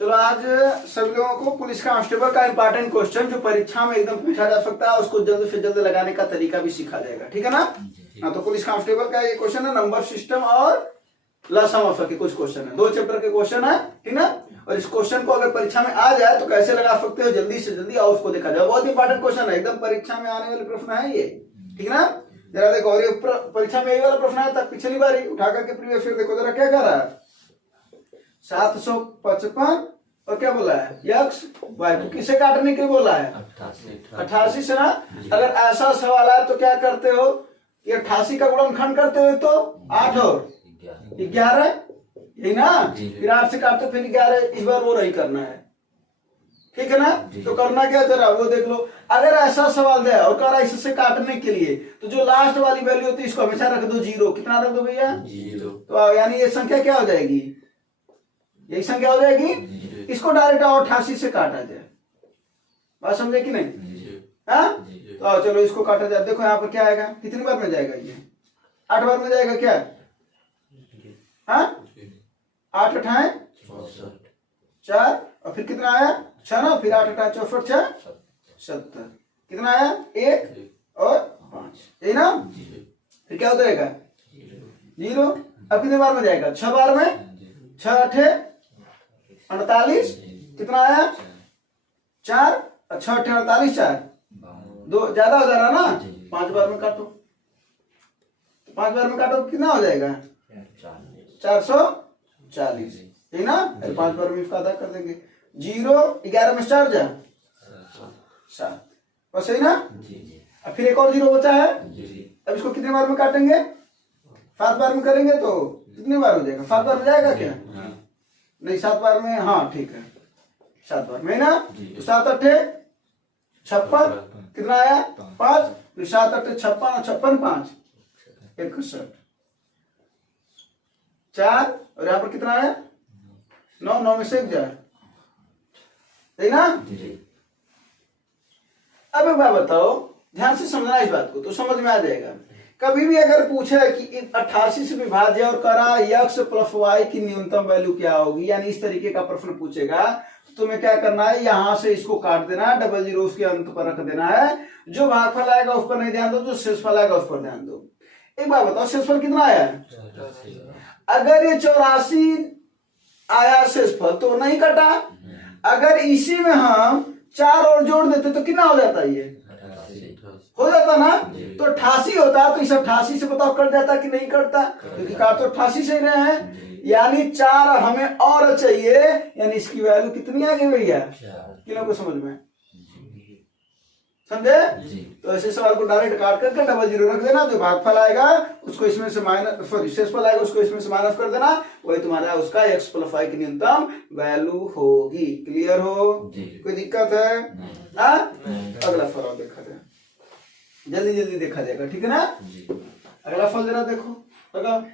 चलो आज सभी लोगों को पुलिस कांस्टेबल का इंपॉर्टेंट क्वेश्चन जो परीक्षा में एकदम पूछा जा सकता है उसको जल्द से जल्द लगाने का तरीका भी सिखा जाएगा, ठीक है ना। हाँ, तो पुलिस कांस्टेबल का ये क्वेश्चन है, नंबर सिस्टम और लसम के कुछ क्वेश्चन है, 2 चैप्टर के क्वेश्चन है, ठीक ना। और इस क्वेश्चन को अगर परीक्षा में आ जाए तो कैसे लगा सकते हो जल्दी से जल्दी और उसको देखा जाए। बहुत इंपॉर्टेंट क्वेश्चन है, एकदम परीक्षा में आने वाले प्रश्न है ये, ठीक ना। जरा देखो, और ये परीक्षा में यही वाला प्रश्न आया था पिछली बार ही, उठा करके प्रीवियस ईयर देखो जरा क्या कर रहा है। 755 और क्या बोला है यक्स वाई को किसे काटने के लिए बोला है 88 से ना। अगर ऐसा सवाल है तो क्या करते हो, ये 88 का गुणनखंड करते हो तो 8 और 11 यही ना, फिर 8 से काटते फिर 11, इस बार वो नहीं करना है, ठीक है ना। तो करना क्या जरा वो देख लो। अगर ऐसा सवाल दिया और कह रहा है इससे काटने के लिए तो जो लास्ट वाली वैल्यू होती है इसको हमेशा रख दो 0। कितना रख दो भैया 0। तो यानी ये संख्या क्या हो जाएगी, यही संख्या हो जाएगी। इसको डायरेक्ट 88 से काटा जाए, बात समझे कि नहीं। हाँ, तो चलो इसको काटा जाए। देखो यहाँ पर क्या आएगा, कितनी बार में जाएगा ये 8 बार में जाएगा क्या। हाँ, 8 8 4 और फिर कितना आया 6 ना, फिर 8 8 64 6 70, कितना आया 1 और 5, यही ना। फिर क्या उतरेगा 0। अब कितने बार में जाएगा 6 बार में, 6 8 48, कितना आया 4 और 6 8 48 4 2 ज्यादा हो जा रहा ना। 5 बार में काटो, 5 बार में काटो कितना हो जाएगा 440, ठीक ना। 5 बार में इसका आधा कर देंगे 0 11 में 4 जा 7, बस यही ना। अब फिर एक और 0 बचा है, अब इसको कितने बार में काटेंगे 7 बार में करेंगे तो कितने बार हो जाएगा 7 बार में जाएगा क्या नहीं 7 बार में, हाँ ठीक है 7 बार में ना। तो 7 8 56, कितना आया 5, फिर 7 8 56 और 56 5 61 4 और यहाँ पर कितना आया 9 9 में से 1 जाए, ठीक ना। अब एक बात बताओ, ध्यान से समझना इस बात को तो समझ में आ जाएगा। कभी भी अगर पूछे कि 88 से विभाज्य और करा यक्स प्लस वाई की न्यूनतम वैल्यू क्या होगी, यानी इस तरीके का प्रश्न पूछेगा तो तुम्हें क्या करना है, यहां से इसको काट देना है, डबल जीरो उसके अंत पर रख देना है। जो भागफल आएगा उस पर नहीं ध्यान दो, जो शेषफल आएगा उस पर ध्यान दो। एक बात बताओ, शेषफल कितना आया है, अगर ये 84 आया शेषफल तो नहीं कटा। अगर इसी में हम 4 और जोड़ देते तो कितना हो जाता है, ये हो जाता ना। तो 88 होता तो इस 88 से बताओ कट जाता कि नहीं कटता, क्योंकि काट तो 88 से ही रहे हैं, यानी 4 हमें और चाहिए, यानी इसकी वैल्यू कितनी आ गई भैया, किलों को समझ में समझे। तो ऐसे सवाल को डायरेक्ट काट करके डबल जीरो रख देना, जो भागफल आएगा उसको इसमें से माइनस, सॉरी शेषफल आएगा उसको इसमें से माइनस कर देना, वही तुम्हारा उसका x प्लस वाई की न्यूनतम वैल्यू होगी। क्लियर हो, कोई दिक्कत है। अगला फल देखा जाए, जल्दी जल्दी देखा जाएगा, ठीक है ना। अगला फल जरा देखो, लगा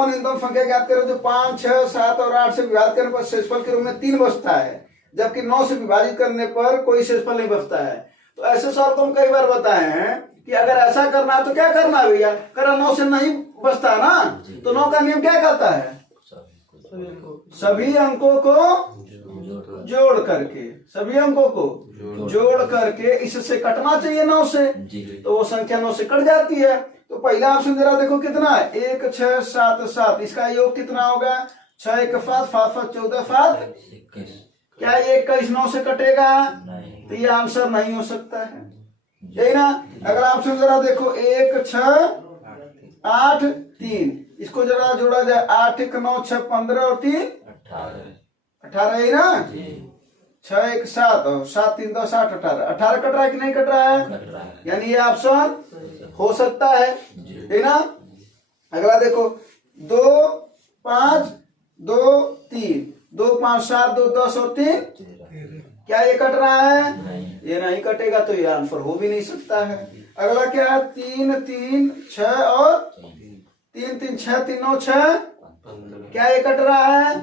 न्यूनतम संख्या ज्ञात करो जो 5 6 7 और 8 से विभाजित करने पर शेषफल के रूप में 3 बचता है, जबकि 9 से विभाजित करने पर कोई शेषफल नहीं बचता है। तो ऐसे सवाल को हम कई बार बताए हैं कि अगर ऐसा करना है तो क्या करना है भैया, करा 9 से नहीं बचता है ना, तो 9 का नियम क्या कहता है, सभी अंकों को जोड़ करके, सभी अंकों को जोड़ करके इससे कटना चाहिए 9 से, तो वो संख्या 9 से कट जाती है। तो पहला ऑप्शन जरा देखो कितना है 1 6 7 7, इसका योग कितना होगा 6 1 5 5 5 14 5 21, क्या ये 21 9 से कटेगा, तो ये आंसर नहीं हो सकता है, यही ना। अगला ऑप्शन जरा देखो 1 6 8 3, इसको जरा जोड़ा जाए 8 1 9 6 15 और 3 18, यही ना। 6 1 7 और 7 3 10 8 18 कट रहा है कि नहीं कट रहा है, यानी ये ऑप्शन हो सकता है, ठीक ना। अगला देखो 2 5 2 3 2 5 7 2 10 और 3, क्या ये कट रहा है, ये नहीं कटेगा, तो ये आंसर हो भी नहीं सकता है। अगला क्या है 3 3 6 और 3 3 6 3 9 6, क्या ये कट रहा है,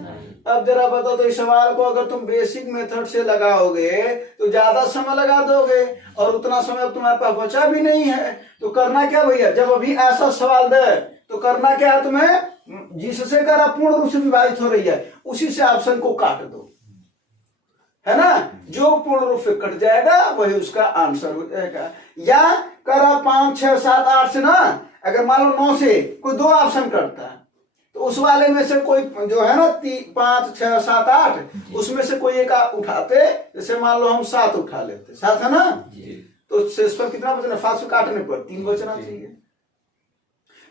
अब जरा बताओ, तो इस सवाल को अगर तुम बेसिक मेथड से लगाओगे तो ज्यादा समय लगा दोगे, और उतना समय अब तुम्हारे पास बचा भी नहीं है। तो करना क्या भैया, जब अभी ऐसा सवाल दे तो करना क्या है तुम्हें, जिससे कर पूर्ण रूप से विभाजित हो रही है उसी से ऑप्शन को काट दो, है ना। जो पूर्ण रूप से कट जाएगा वही उसका आंसर हो जाएगा। या करा 5, 6, 7, 8 से ना, अगर मान लो 9 से कोई 2 ऑप्शन करता है तो उस वाले में से कोई जो है ना 5, 6, 7, 8 उसमें से कोई एक उठाते, जैसे मान लो हम 7 उठा लेते, 7 है ना, तो शेषफल कितना बचना, 5 से काटने पर 3 बचना चाहिए।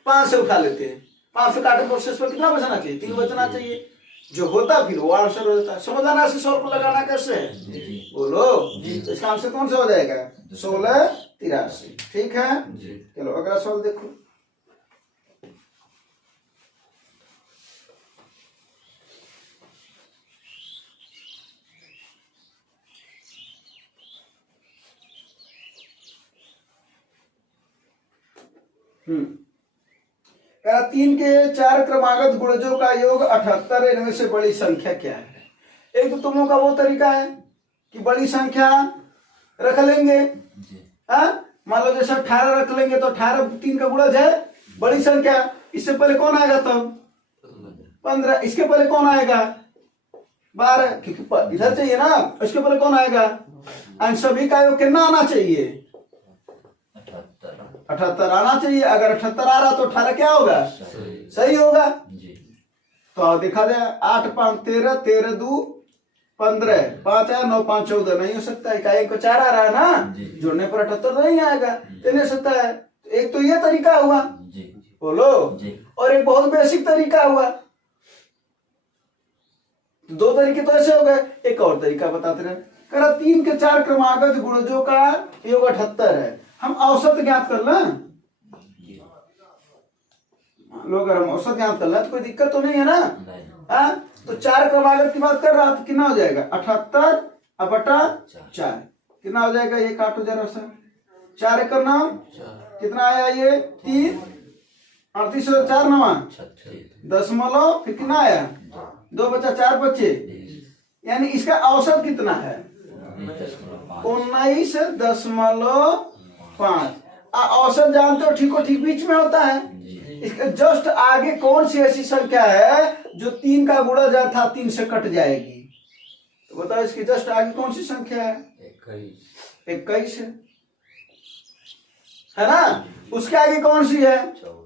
5 से उठा लेते हैं, 5 से काटने पर शेषफल कितना बचना चाहिए, 3 बचना चाहिए। जो होता फिर वो आंसर हो जाता है। समझ आना से 100 को लगाना कैसे है, बोलो। तो इसका आंसर कौन सा हो जाएगा, 16, 83। ठीक है, चलो अगला सवाल देखो। कह 3 के 4 क्रमागत गुणजों का योग 78, इनमें से बड़ी संख्या क्या है। एक तो तुम लोग का वो तरीका है कि बड़ी संख्या रख लेंगे, मान लो जैसे 18 रख लेंगे तो 18 3 का गुणज है बड़ी संख्या। इससे पहले कौन आएगा तब 15, इसके पहले कौन आएगा 12, क्योंकि इधर चाहिए ना, इसके पहले कौन आएगा, इन सभी का योग कितना आना चाहिए, 78 आना चाहिए। अगर 78 आ रहा तो 18 क्या होगा, सही होगा। तो देखा जाए 8, 5, 13, 13, 2, 15, 5 है, 9, 5, 14 नहीं हो सकता है, इकाई को 4 आ रहा है ना, जोड़ने पर 78 नहीं आएगा, तो नहीं सकता है। एक तो ये तरीका हुआ, बोलो, और एक बहुत बेसिक तरीका हुआ। 2 तरीके तो ऐसे हो गए, एक और तरीका बताते रहे। करा 3 के 4 क्रमागत गुणजों का योग 78 है, हम औसत ज्ञात कर लें। लोग अगर हम औसत ज्ञात कर लें तो कोई दिक्कत तो नहीं है ना, तो 4 क्रमागत की बात कर रहा तो कितना हो जाएगा 78 बटा 4, कितना हो जाएगा, ये काटो जरा सा, 4 एक करना कितना आया, ये 3, 38 और 4 नवा दशमलव, फिर कितना आया 2 बचा 4 बचे, यानी इसका औसत कितना है 19.5। औसत जानते हो ठीक बीच में होता है। इसके जस्ट आगे कौन सी ऐसी संख्या है जो 3 का गुणा जा था 3 से कट जाएगी, तो बताओ इसकी जस्ट आगे कौन सी संख्या है, 21 है ना। उसके आगे कौन सी है 24।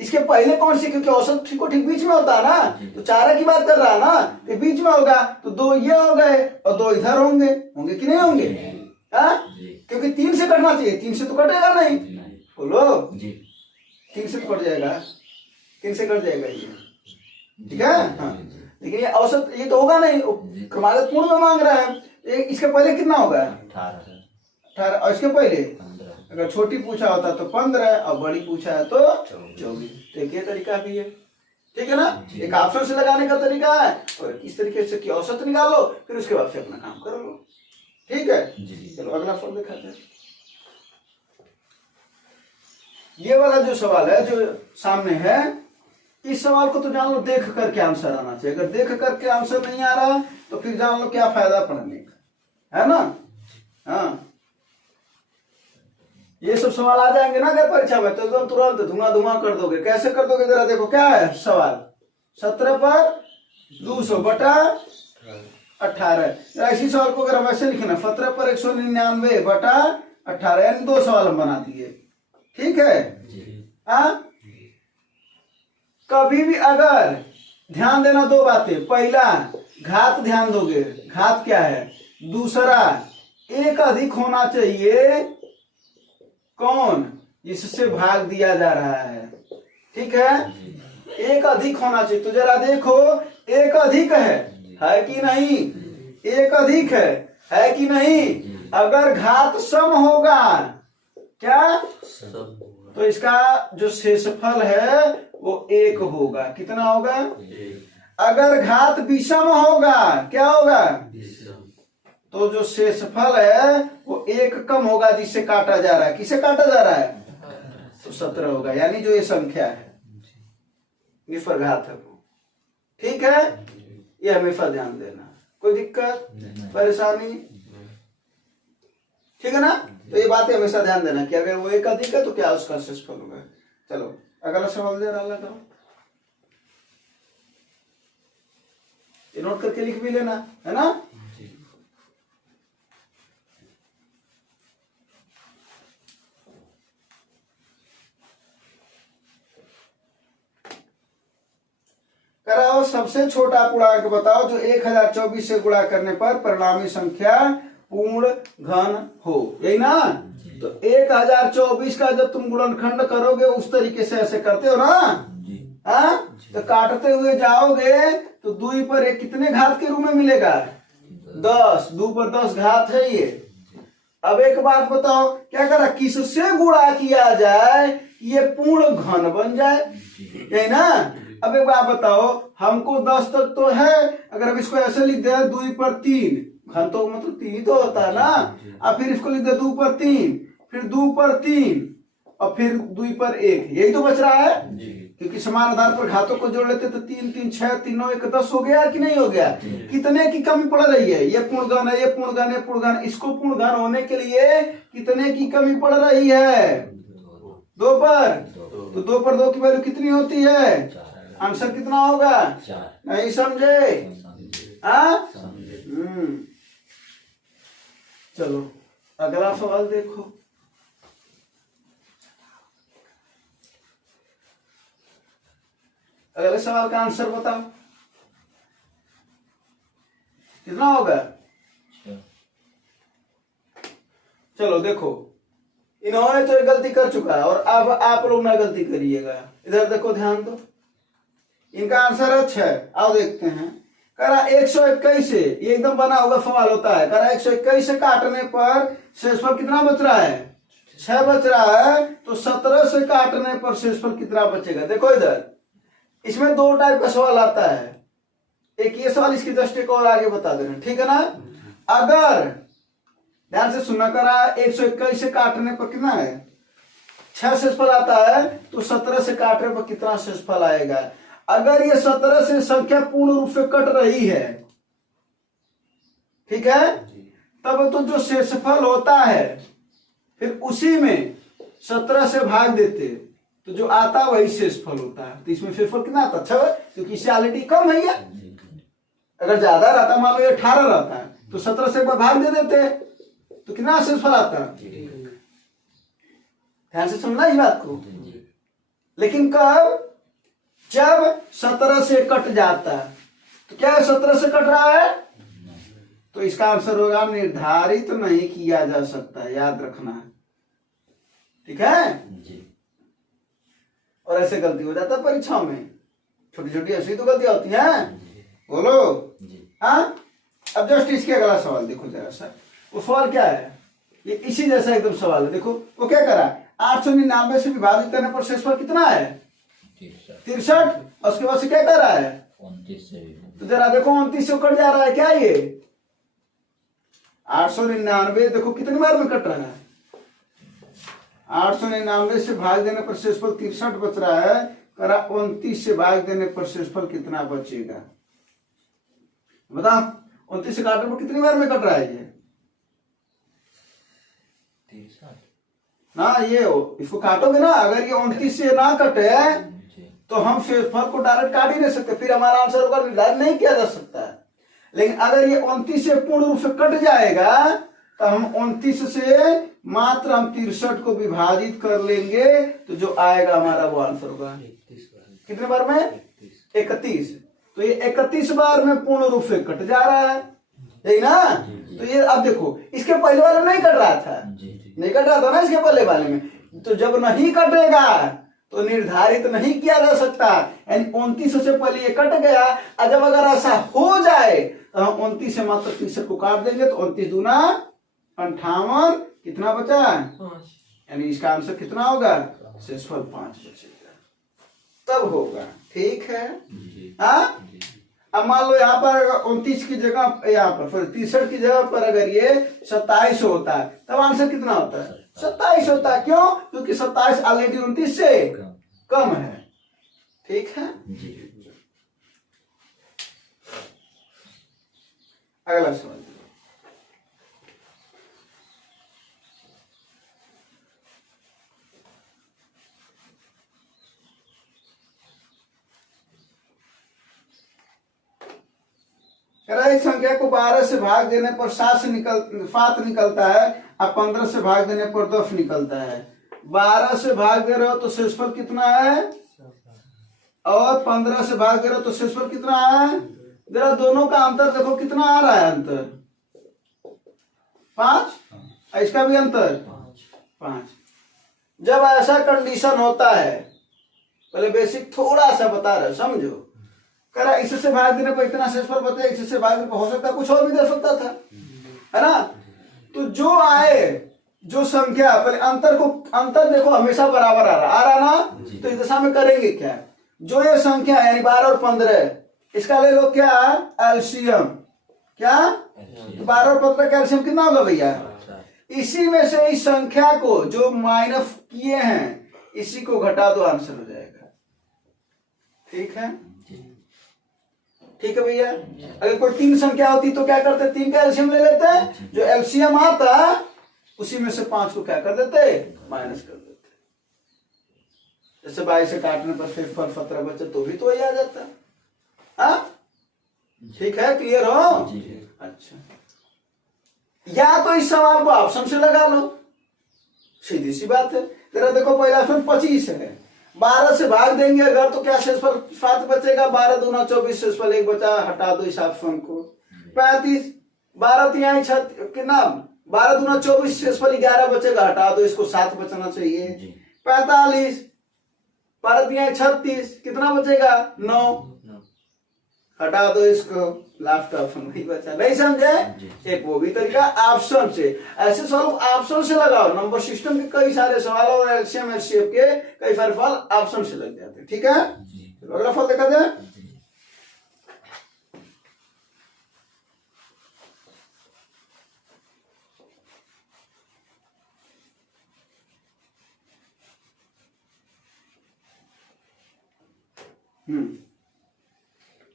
इसके पहले कौन सी, क्योंकि औसत ठीक बीच में होता है ना, तो 4 की बात कर रहा है ना, तो बीच में होगा, तो 2 ये हो गए और 2 इधर होंगे कि नहीं होंगे, क्योंकि 3 से कटना चाहिए, 3 से तो कटेगा नहीं, बोलो 3 से तो कट जाएगा, 3 से कट जाएगा ये, ठीक है। हाँ, लेकिन ये औसत ये तो होगा नहीं, क्रमागत पूर्ण में मांग रहा है। इसके पहले कितना होगा 18, और इसके पहले अगर छोटी पूछा होता तो 15 और बड़ी पूछा है तो 24। तो एक ये तरीका भी है, ठीक है ना। एक ऑप्शन से लगाने का तरीका है, और इस तरीके से कि औसत निकालो, फिर उसके बाद से अपना काम कर लो, ठीक है। चलो अगला सवाल दिखाते हैं। ये वाला जो सवाल है जो सामने है, इस सवाल को तो जान लो देख करके आंसर आना चाहिए। अगर देख करके आंसर नहीं आ रहा तो फिर जान लो क्या फायदा पढ़ने का, है ना। हाँ, ये सब सवाल आ जाएंगे ना अगर परीक्षा में तो एकदम तुरंत धुआं कर दोगे। कैसे कर दोगे जरा देखो, क्या है सवाल 17 पर 200 बटा 18। इसी सवाल को अगर हम ऐसे लिखे 17 पर 199 बटा 18, यानी 2 सवाल हम बना दिए, ठीक है। कभी भी अगर ध्यान देना 2 बातें, पहला घात ध्यान दोगे, घात क्या है, दूसरा एक अधिक होना चाहिए कौन, जिससे भाग दिया जा रहा है, ठीक है। एक अधिक होना चाहिए, तो जरा देखो एक अधिक है कि नहीं, एक अधिक है कि नहीं। अगर घात सम होगा क्या, तो इसका जो शेषफल है वो 1 होगा, कितना होगा, अगर घात विषम होगा क्या होगा, तो जो शेषफल है वो 1 कम होगा जिससे काटा जा रहा है, किसे काटा जा रहा है, तो 17 होगा, यानी जो ये संख्या है निष्फल घात है वो, ठीक है, ये हमेशा ध्यान देना। कोई दिक्कत परेशानी? ठीक है ना? तो ये बातें हमेशा ध्यान देना कि अगर वो एक अधिक है तो क्या उसका शेषफल होगा। चलो अगला सवाल दे रहा लगाओ, ये नोट करके लिख भी लेना है ना। कराओ सबसे छोटा पूर्णांक बताओ जो 1024 से गुणा करने पर परिणामी संख्या पूर्ण घन हो, यही ना। तो 1024 का जब तुम गुणनखंड करोगे उस तरीके से ऐसे करते हो ना, हाँ, तो काटते हुए जाओगे तो 2 पर एक कितने घात के रूप में मिलेगा? 10, 2 पर 10 घात है ये। अब एक बात बताओ, क्या करा, किससे गुणा किया जाए ये पूर्ण घन बन जाए, यही ना। अब एक बात बताओ, हमको 10 तक तो है, अगर हम इसको ऐसे लिख दे 2 पर 3 घन तो मतलब 3 तो होता है ना। अब फिर इसको लिख दे 2 पर 3, फिर 2 पर 3 और फिर 2 पर 1, यही तो बच रहा है। क्योंकि समान आधार पर घातों को जोड़ लेते तो 3 3 6 3 9 1 10 हो गया कि नहीं हो गया? कितने की कमी पड़ रही है? ये पूर्ण घन है, ये पूर्ण घन है, पूर्ण घन। इसको पूर्ण घन होने के लिए कितने की कमी पड़ रही है? 2 पर। तो 2 पर 2 की वैल्यू कितनी होती है? आंसर कितना होगा? नहीं समझे? हाँ, चलो अगला सवाल देखो। अगले सवाल का आंसर बताओ कितना होगा? चलो देखो, इन्होंने तो एक गलती कर चुका है और अब आप लोग ना गलती करिएगा। इधर देखो, ध्यान दो, इनका आंसर है 6। आओ देखते हैं। करा 121 से, ये एकदम बना हुआ सवाल होता है। करा 121 से काटने पर शेषफल कितना बच रहा है? 6 बच रहा है। तो 17 से काटने पर शेषफल कितना बचेगा? देखो इधर, इसमें 2 टाइप का सवाल आता है। एक ये सवाल, इसकी जस्ट एक और आगे बता देना, ठीक है ना। अगर ध्यान से सुनना, करा 121 से काटने पर कितना है? 6 शेषफल आता है। तो 17 से काटने पर कितना शेषफल आएगा? अगर ये 17 से संख्या पूर्ण रूप से कट रही है, ठीक है, तब तो जो शेषफल होता है फिर उसी में 17 से भाग देते तो जो आता वही शेषफल होता है। तो इसमें शेषफल कितना आता? 6, क्योंकि इससे ऑलरेडी कम है ये। अगर ज्यादा रहता, मान लो ये 18 रहता है, तो 17 से एक बार भाग दे देते तो कितना शेषफल आता? ध्यान से सुनना इस बात को। लेकिन कब? जब 17 से कट जाता है। तो क्या 17 से कट रहा है? तो इसका आंसर होगा निर्धारित तो नहीं किया जा सकता, याद रखना है, ठीक है। और ऐसे गलती हो जाता है परीक्षा में, छोटी छोटी ऐसी तो गलतियां होती हैं। बोलो हाँ। अब जस्ट इसके अगला सवाल देखो जरा सा। वो सवाल क्या है? ये इसी जैसा एकदम सवाल है। देखो वो क्या करा, 899 से विभाजित करने पर शेषफल कितना है? 63। और उसके बाद से क्या कर रहा है? 29 से। तो जरा देखो 29 से कट जा रहा है क्या ये? 899 देखो कितनी बार में कट रहा है? 899 से भाग देने पर शेषफल 63 बच रहा है। करा 29 से भाग देने पर शेषफल कितना बचेगा? बता, 29 से काटने पर कितनी बार में कट रहा है ये? 63 ना। ये इसको काटोगे ना, अगर ये 29 से ना कटे तो हम शेषफल को डायरेक्ट काट ही नहीं सकते, फिर हमारा आंसर का निर्धारण नहीं किया जा सकता। लेकिन अगर ये 29 से पूर्ण रूप से कट जाएगा तो हम 29 से मात्र हम 63 को विभाजित कर लेंगे तो जो आएगा हमारा वो आंसर होगा। कितने बार में? 31। तो ये 31 बार में पूर्ण रूप से कट जा रहा है, यही ना। तो ये अब देखो, इसके पहले वाले में नहीं कट रहा था, नहीं कट रहा था ना इसके पहले वाले में। तो जब नहीं कटेगा तो निर्धारित नहीं किया जा सकता, यानी 29 से पहले ये कट गया। और जब अगर ऐसा हो जाए तो हम 29 से मात्र 63 को काट देंगे तो 29 दूना 58, कितना बचा? 5। यानी इसका आंसर कितना होगा? शेषफल 5 बचेगा, तब होगा, ठीक है। हाँ, अब मान लो यहाँ पर 29 की जगह, यहाँ पर 63 की जगह पर अगर ये 27 होता है तब आंसर कितना होता है? 27 होता है। क्यों? क्योंकि 27 ऑलरेडी 29 से कम है, ठीक है। अगला सवाल एक संख्या को 12 से भाग देने पर 7 निकलता है और 15 से भाग देने पर 10 निकलता है। 12 से भाग दे रहे हो तो शेषफल कितना है, और 15 से भाग दे रहे हो तो शेषफल कितना है। जरा दोनों का अंतर देखो कितना आ रहा है, अंतर 5, इसका भी अंतर 5। जब ऐसा कंडीशन होता है, पहले बेसिक थोड़ा सा बता रहे समझो, कह रहा इससे भाग देने पर इतना शेषफल बचे, इससे भाग देने पर हो सकता है कुछ और भी दे सकता था, है ना। तो जो आए, जो संख्या, पहले अंतर देखो हमेशा बराबर आ रहा ना, तो इस दशा में करेंगे क्या, जो ये संख्या यानी 12 और 15, इसका ले लो क्या, एलसीएम। क्या, तो 12 और 15 का एलसीएम कितना होगा भैया। इसी में से इस संख्या को जो माइनस किए हैं, इसी को घटा दो, आंसर हो जाएगा। ठीक है, ठीक है भैया। अगर कोई 3 संख्या होती तो क्या करते, 3 का एलसीएम ले लेते, जो एलसीएम आता उसी में से 5 को क्या कर देते, माइनस कर देते। जैसे 22 से काटने पर शेषफल 17 बचे तो भी तो वही आ जाता। हाँ ठीक है, क्लियर हो। अच्छा, या तो इस सवाल को ऑप्शन से लगा लो, सीधी सी बात है। तेरा देखो पहला ऑप्शन 25 है, 12 से भाग देंगे अगर तो क्या शेषफल 7 बचेगा, 12 दूना 24, शेषफल 1 बचा, हटा दो इस ऑप्शन को। 35, 12 तिहाई कितना, 12 दूना 24, शेषफल 11 बचेगा, हटा दो इसको, 7 बचना चाहिए। 45, 12 तिहाई 36, कितना बचेगा, 9, हटा दो इसको, लास्ट ऑप्शन वही बचा। नहीं समझे, एक वो भी तरीका ऑप्शन से। ऐसे सवाल ऑप्शन से लगाओ, नंबर सिस्टम के कई सारे सवाल और एलसीएम एचसीएफ के कई सारे सवाल ऑप्शन से लग जाते हैं। ठीक है, अगला फल देखा जाए।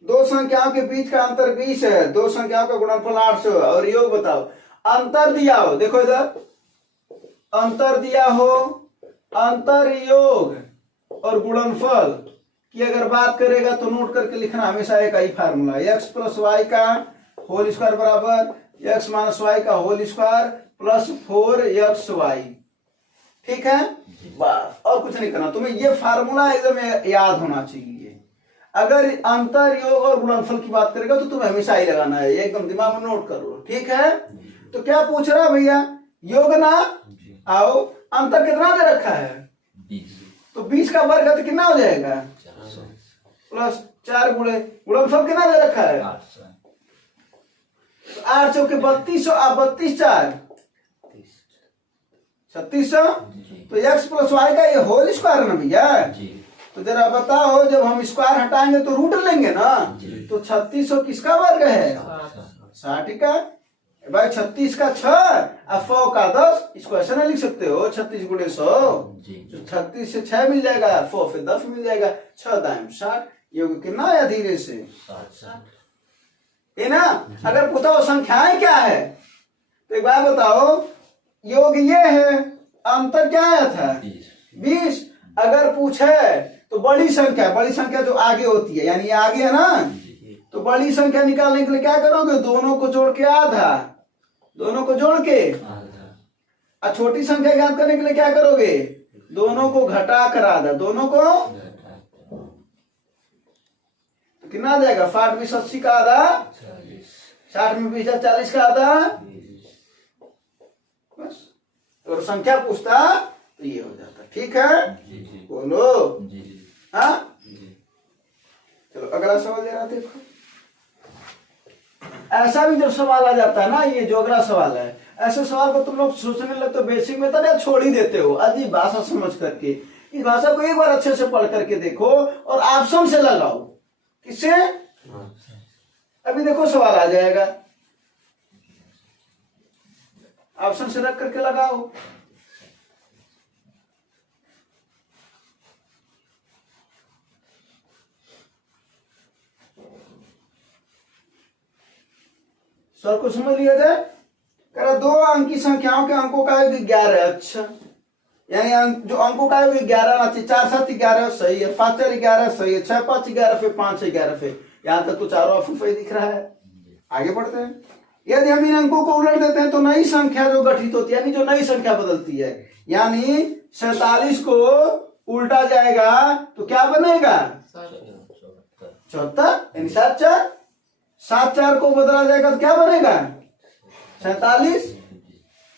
दो संख्याओं के बीच का अंतर 20 है, दो संख्याओं का गुणनफल 800 और योग बताओ। अंतर दिया हो, देखो इधर अंतर दिया हो, अंतर योग और गुणनफल की अगर बात करेगा तो नोट करके लिखना हमेशा एक ही फार्मूला, एक्स प्लस वाई का होल स्क्वायर बराबर एक्स माइनस वाई का होल स्क्वायर प्लस 4xy। ठीक है, बस और कुछ नहीं करना तुम्हें, ये फार्मूला एकदम याद होना चाहिए। अगर अंतर योग और गुणनफल की बात करेगा तो तुम्हें हमेशा ही लगाना है, एकदम दिमाग में नोट कर लो। ठीक है, तो क्या पूछ रहा है भैया, योग ना, आओ अंतर कितना दे रखा है 20, तो 20 का वर्ग है तो कितना हो जाएगा प्लस 4 गुणे, गुणनफल कितना दे रखा है 800 के 3200 आप 32 4 3600, तो एक्स प्लस वाई का ये होल स्क्वायर ना भैया। तो जरा बताओ, जब हम स्क्वायर हटाएंगे तो रूट लेंगे ना, तो 3600 किसका वर्ग है 60 का भाई, 36 का 6 और 100 का 10, इसको ऐसा ना लिख सकते हो 36 गुणे 100, तो 36 से 6 मिल जाएगा, 100 से 10 मिल जाएगा, 6 दाएं 60, योग कितना आया धीरे से 60 है ना। अगर बताओ संख्याएं क्या है तो एक बार बताओ, योग ये है, अंतर क्या आया था 20। अगर पूछे तो बड़ी संख्या जो आगे होती है, यानी आगे है ना, तो बड़ी संख्या निकालने के लिए क्या करोगे, दोनों को जोड़ के आधा, दोनों को जोड़ के, और छोटी संख्या ज्ञात करने के लिए क्या करोगे, दोनों को घटा कर आधा, दोनों को, तो कितना आ जाएगा 60 20 80 का आधा, 60 में 20 40 का आधा, बस। अगर संख्या पूछता तो ये हो जाता। ठीक है, बोलो हाँ। चलो अगला सवाल दे रहा, देखो ऐसा भी जब सवाल आ जाता है ना, ये जो अगला सवाल है, ऐसे सवाल को तुम लोग सोचने लगते हो बेसिक में तो छोड़ ही देते हो अजीब भाषा समझ करके। इस भाषा को एक बार अच्छे से पढ़ करके देखो और ऑप्शन से लगाओ। किससे, अभी देखो सवाल आ जाएगा, ऑप्शन से रख करके लगाओ। सर को समझ लिया जाए। कह रहा 2 अंक की संख्याओं के अंकों का योग 11। अच्छा, यानी जो अंकों का योग 11 आना चाहिए। 4 7 11 सही है, 5 4 11 सही है, 6 5 11 फिर 5 11 फिर यहाँ तक तो चारों ऑप्शन दिख रहा है। आगे बढ़ते हैं। यदि हम इन अंकों को उलट देते हैं तो नई संख्या जो गठित होती है, यानी जो नई संख्या बदलती है, यानी 47 को उल्टा जाएगा तो क्या बनेगा 74, यानी 7 4। 7 4 को बदला जाएगा तो क्या बनेगा 47।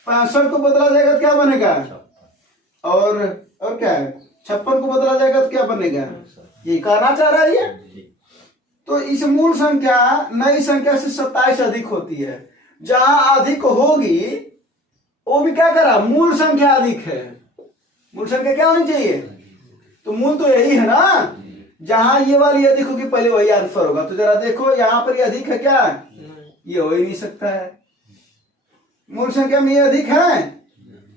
65 को बदला जाएगा तो क्या बनेगा, और क्या है 56 को बदला जाएगा तो क्या बनेगा, ये कहना चाह रहा है ये। तो इस मूल संख्या नई संख्या से 27 अधिक होती है। जहां अधिक होगी वो भी क्या करा, मूल संख्या अधिक है। मूल संख्या क्या होनी चाहिए, तो मूल तो यही है ना। जहां ये वाली अधिक होगी पहले वही आंसर होगा। तो जरा देखो यहाँ पर ये अधिक है क्या, ये हो ही नहीं सकता है। मूल संख्या में ये अधिक है,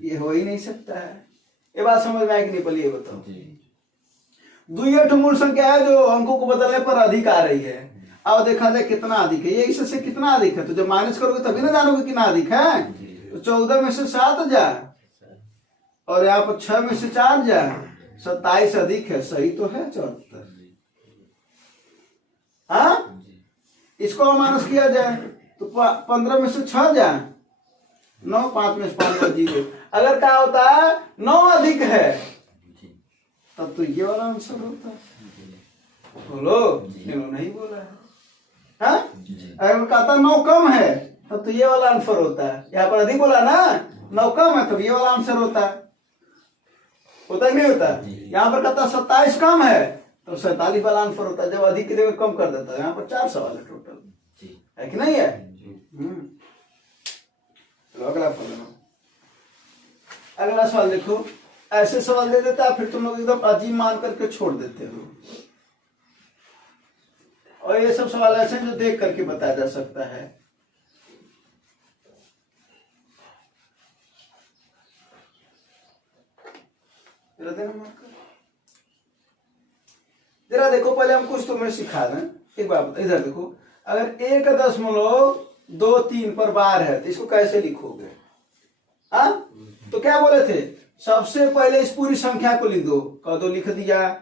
ये हो ही नहीं सकता है। ये बात समझ में आएगी नहीं, पहले ये बताओ। द्वितीय मूल संख्या है जो अंकों को बदलने पर अधिक आ रही है। अब देखा जाए कितना अधिक है, ये इससे कितना अधिक है, तो जब माइनस करोगे तभी ना जानोगे कितना अधिक है। तो 14 में से 7 जा और यहाँ पर 6 में से 4 जा, 27 अधिक है, सही तो है 74। हाँ, इसको माइनस किया जाए तो 15 में से 6 जा 9, 5 में से 5 0। अगर क्या होता है 9 अधिक है तब तो ये वाला आंसर होता है। बोलो, इन्होंने नहीं बोला है। हाँ? अगर कहता 9 कम है तब तो ये वाला आंसर होता है। यहाँ पर अधिक बोला ना, 9 कम है तब ये वाला आंसर होता है। होता ही नहीं होता। यहाँ पर कहता 27 कम है तो 47 वाला आंसर होता है। जब अधिक की जगह कम कर देता है। यहाँ पर 4 सवाल है टोटल, है कि नहीं है। चलो अगला सवाल, अगला सवाल देखो। ऐसे सवाल दे देता है फिर तुम लोग एकदम अजीब मान करके छोड़ देते हो। और ये सब सवाल ऐसे जो देख करके बताया जा सकता है। जरा देखो, पहले हम कुछ तुम्हें सिखा दें। एक बात इधर देखो, अगर 1.23 पर बार है तो इसको कैसे लिखोगे। हाँ, तो क्या बोले थे, सबसे पहले इस पूरी संख्या को लिख दो, कह दो लिख दिया।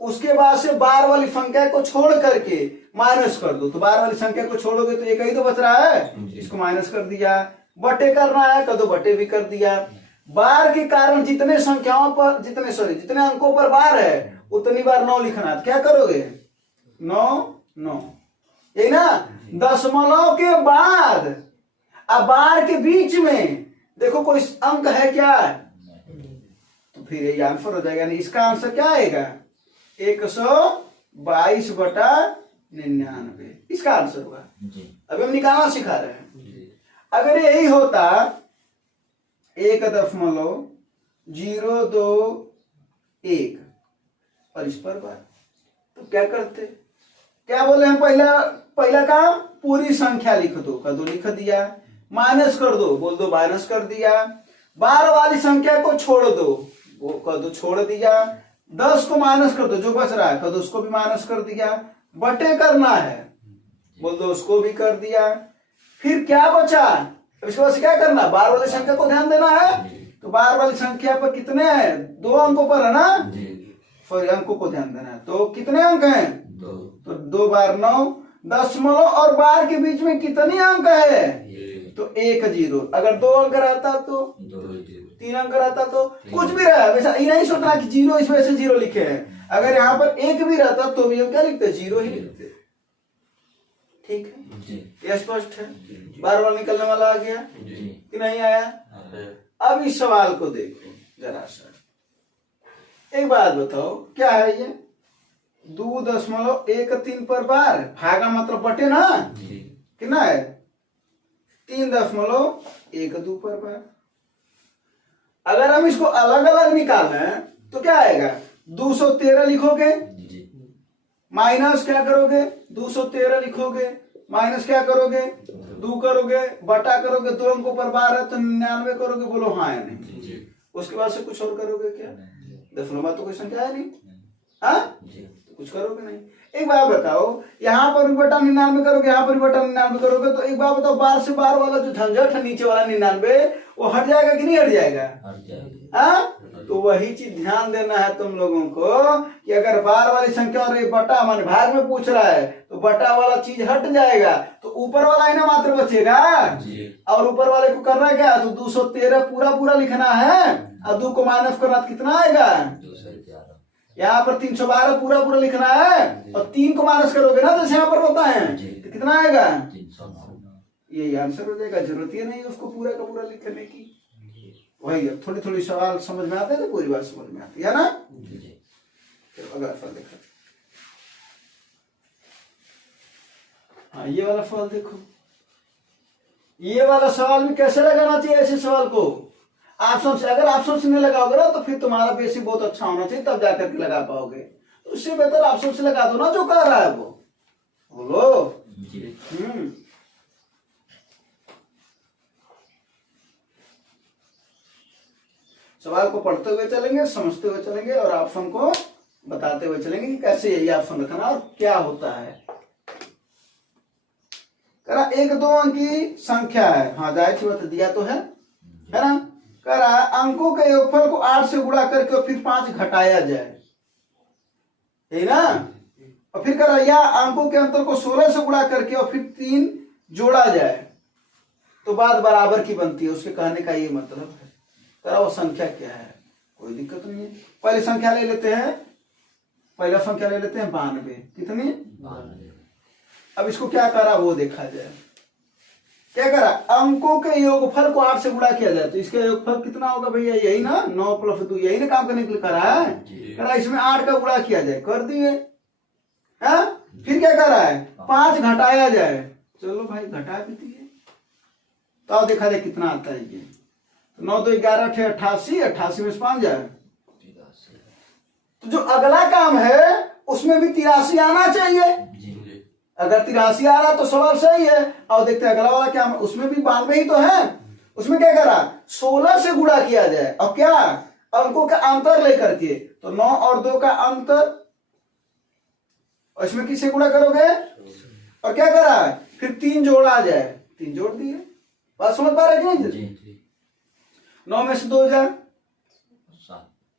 उसके बाद से बार वाली संख्या को छोड़ करके माइनस कर दो। तो बार वाली संख्या को छोड़ोगे तो एक ही तो बच रहा है, इसको माइनस कर दिया। बटे करना है कह दो बटे भी कर दिया। बार के कारण जितने संख्याओं पर जितने अंकों पर बार है उतनी बार 9 लिखना है। क्या करोगे 9 9, यही ना। दशमलव के बाद अब बार के बीच में देखो कोई अंक है क्या, तो फिर ये आंसर हो जाएगा। यानी इसका आंसर क्या आएगा 122/99, इसका आंसर होगा। अभी हम निकालना सिखा रहे हैं। अगर यही होता 1.021 और इस पर बार, तो क्या करते, क्या बोले हम, पहला काम पूरी संख्या लिख दो, कर दो लिख दिया। माइनस कर दो, बोल दो माइनस कर दिया। बार वाली संख्या को छोड़ दो, वो कर दो छोड़ दिया। 10 को माइनस कर दो, जो बच रहा है कर दो उसको भी माइनस कर दिया। बटे करना है, बोल दो उसको भी कर दिया। फिर क्या बचा, इसके बाद क्या करना, बार वाली संख्या को ध्यान देना है। तो बार वाली संख्या पर कितने हैं, 2 अंकों पर है ना, सॉरी अंकों को ध्यान देना है। तो कितने अंक हैं, तो 2 बार 9। दशमलव और बार के बीच में कितने अंक है, तो 1 0। अगर 2 अंक रहता तो 3 अंक रहता तो कुछ भी रहा, वैसा ये नहीं सोचना कि 0 इस वजह से 0 लिखे हैं। अगर यहाँ पर 1 भी रहता तो भी हम क्या लिखते, 0 ही लिखते। ठीक है, यह स्पष्ट है। बार बार निकलने वाला आ गया कि नहीं आया। अब इस सवाल को देखो जरा सा, एक बात बताओ क्या है ये, 2.13 पर बार, भागा मतलब बटे ना, कितना है 3.12 पर बार। अगर हम इसको अलग अलग निकालें तो क्या आएगा, 213 लिखोगे, माइनस क्या करोगे 213 लिखोगे, माइनस क्या करोगे 2 करोगे, बटा करोगे, 2 अंकों पर बार है तो 99 करोगे, बोलो हाँ या नहीं। उसके बाद से कुछ और करोगे क्या, दशमलव तो कोई संख्या है नहीं। हाँ, कुछ करोगे नहीं। एक बात बताओ, यहाँ पर भी बटा 99 करोगे, यहाँ पर भी बटा 99 करोगे, तो एक बात बताओ 12 से 12 वाला जो झंझट है नीचे वाला 99 वो हट जाएगा कि नहीं हट जाएगा? हाँ, तो वही चीज ध्यान देना है तुम लोगों को कि अगर बार वाली संख्या और बटा मान भाग में पूछ रहा है तो बटा वाला चीज हट जाएगा, तो ऊपर वाला ही ना मात्र बचेगा। और ऊपर वाले को करना क्या, तो 213 पूरा पूरा लिखना है और 2 को माइनस करना, तो कितना आएगा? यहाँ पर 312 पूरा पूरा लिखना है और 3 को माइनस करोगे ना जैसे यहाँ पर होता है, तो कितना आएगा? यही आंसर हो जाएगा। जरूरत ही नहीं उसको पूरा का पूरा लिखने की। वही थोड़ी थोड़ी सवाल समझ में आते हैं तो पूरी बात समझ में आती है ना। तो अगला सवाल देखो। हाँ, ये वाला सवाल देखो। ये वाला सवाल भी कैसे लगाना चाहिए ऐसे सवाल को? ऑप्शन से, अगर ऑप्शन से नहीं लगाओगे ना तो फिर तुम्हारा बेसिक बहुत अच्छा होना चाहिए, तब जाकर के लगा पाओगे। तो उससे बेहतर ऑप्शन से लगा दो ना जो कह रहा है वो। बोलो। सवाल को पढ़ते हुए चलेंगे, समझते हुए चलेंगे और ऑप्शन को बताते हुए चलेंगे कि कैसे यही ऑप्शन रखना और क्या होता है। करा 1-2 अंक की संख्या है। हाँ, जाहिर सी बात दिया तो है ना। करा अंकों के योगफल को 8 से गुणा करके और फिर 5 घटाया जाए, है ना। और फिर करा या अंकों के अंतर को 16 से गुणा करके और फिर 3 जोड़ा जाए तो बात बराबर की बनती है। उसके कहने का ये मतलब है। करा वो संख्या क्या है, कोई दिक्कत नहीं है। पहली संख्या ले लेते हैं, पहला संख्या ले लेते हैं 92। कितनी? 92। अब इसको क्या करा वो देखा जाए। क्या करा, अंकों के योगफल को 8 से गुणा किया जाए तो इसका योगफल कितना होगा भैया? यही ना, 9 + 2, यही ना काम करने के लिए करा है। करा इसमें 8 का गुणा किया जाए, कर दिए। हाँ, फिर क्या करा है, 5 घटाया जाए। चलो भाई घटा भी दिए, तो अब देखा जाए कितना आता है ये। 9 2 11 8 88, 88 में से 5 जाए तो जो अगला काम है उसमें भी 83 आना चाहिए। अगर 83 आ रहा तो सवाल सही है। और देखते हैं अगला वाला क्या, उसमें भी 92 ही तो है। उसमें क्या करा, 16 से गुणा किया जाए और क्या, अंकों का अंतर लेकर के, तो 9 और 2 का अंतर, और इसमें किससे गुणा करोगे, और क्या करा, फिर 3 जोड़ा जाए, 3 जोड़ दिए। बात समझ पा रहे हैं? 9 में से 2 जाए,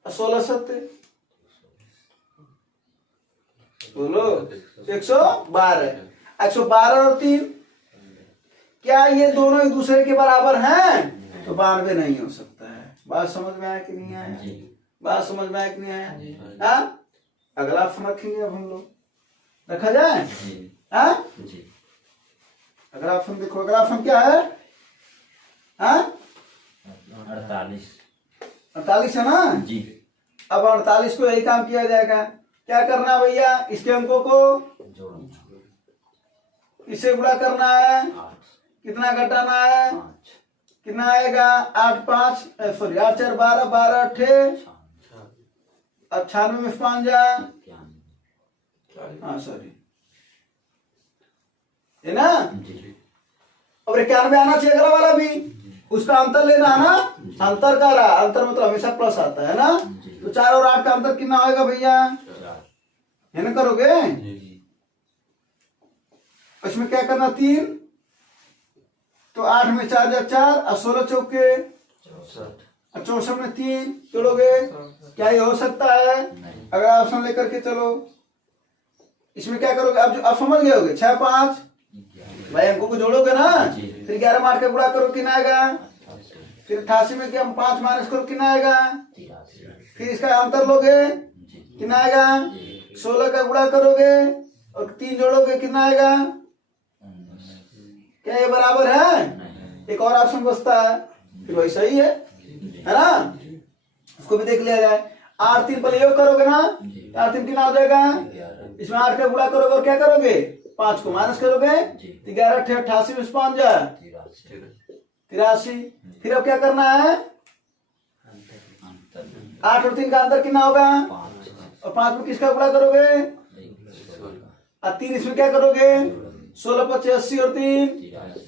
16 7, बोलो 112। 112 और 3, क्या ये दोनों एक दूसरे के बराबर हैं? तो 92 नहीं हो सकता है। बात समझ में आया कि नहीं आया? बात समझ में आया कि नहीं आया? हाँ, अगला ऑप्शन रखेंगे अब हम लोग, रखा जाए। हाँ, अगला ऑप्शन देखो। अगला ऑप्शन क्या है? हाँ, 48 है ना जी। अब 48 को यही काम किया जाएगा। क्या करना भैया, इसके अंकों को इससे गुणा करना है, कितना घटाना है, कितना आएगा, 8 4 12 12 8 98 में 5 जा, हाँ सॉरी, है ना। और 91 आना चाहिए अगला वाला भी, उसका अंतर लेना है ना। अंतर का रहा, अंतर मतलब हमेशा प्लस आता है ना। तो 4 और 8 का अंतर कितना होगा भैया, है ना, करोगे। इसमें क्या करना, 3, तो 8 में 4 जा 4 और 16 चौके 64 में 3 जोड़ोगे। क्या ये हो सकता है? अगर ऑप्शन लेकर के चलो, इसमें क्या करोगे, अब समझ गए होगे। 6 5 भाई अंकों को जोड़ोगे ना, फिर 11 मार के गुणा करो, कितना आएगा, फिर 88 में क्या 5 माइनस करो, कितना आएगा, फिर इसका अंतर लोगे, कितना आएगा, 16 का गुणा करोगे और 3 जोड़ोगे, कितना आएगा। क्या ये बराबर है? एक और ऑप्शन बचता है, फिर वही सही है ना। उसको भी देख लिया जाए। 8 3 पर योग करोगे ना, 8 3 कितना हो जाएगा, इसमें 8 का गुणा करोगे और क्या करोगे, 5 को माइनस करोगे, 11 8 88 में 5 जा 83। फिर अब क्या करना है, 8 और 3 का अंतर कितना होगा, और 5 में किसका गुणा करोगे, और 3 इसमें क्या करोगे, 16 5 80 और 3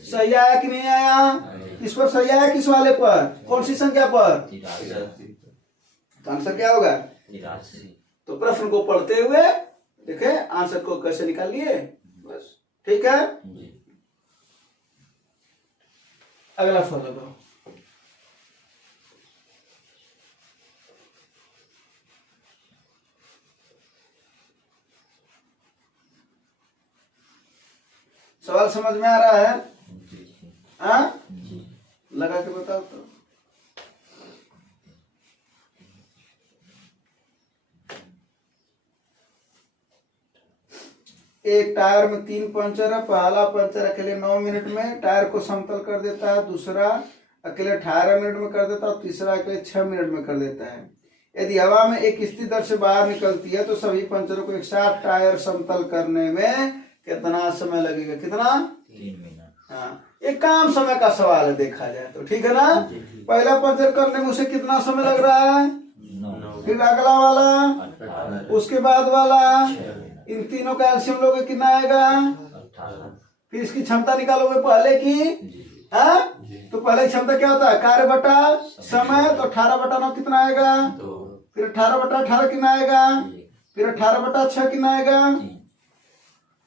सही आया कि नहीं आया? किस पर सही आया, किस वाले पर, कौन सी संख्या पर? तो आंसर क्या होगा? तो प्रश्न को पढ़ते हुए देखे आंसर को कैसे निकाल लिए, बस ठीक है। अगला सवाल लगाओ। सवाल समझ में आ रहा है? हाँ, लगा के बताओ तो। एक टायर में 3 पंचर है। पहला पंचर अकेले 9 मिनट में टायर को समतल कर देता है, दूसरा अकेले 18 मिनट में कर देता है और तीसरा अकेले 6 मिनट में कर देता है। यदि हवा में एक स्थिर दर से बाहर निकलती है तो सभी पंचरों को एक साथ टायर समतल करने में कितना समय लगेगा? कितना? 3 मिनट। हाँ, एक काम समय का सवाल है देखा जाए तो, ठीक है ना। पहला पंचर करने में उसे कितना समय लग रहा है? 9। फिर अगला वाला, 18। उसके बाद वाला, 6 मिनट। इन तीनों का एलसीएम लोगे कितना आएगा? 18। फिर इसकी क्षमता निकालोगे पहले की, हाँ? तो पहले की क्षमता क्या होता है? कार्य बटा समय, तो 18/9 कितना आएगा? 2। फिर 18/18 कितना आएगा? फिर 18/6 कितना आएगा?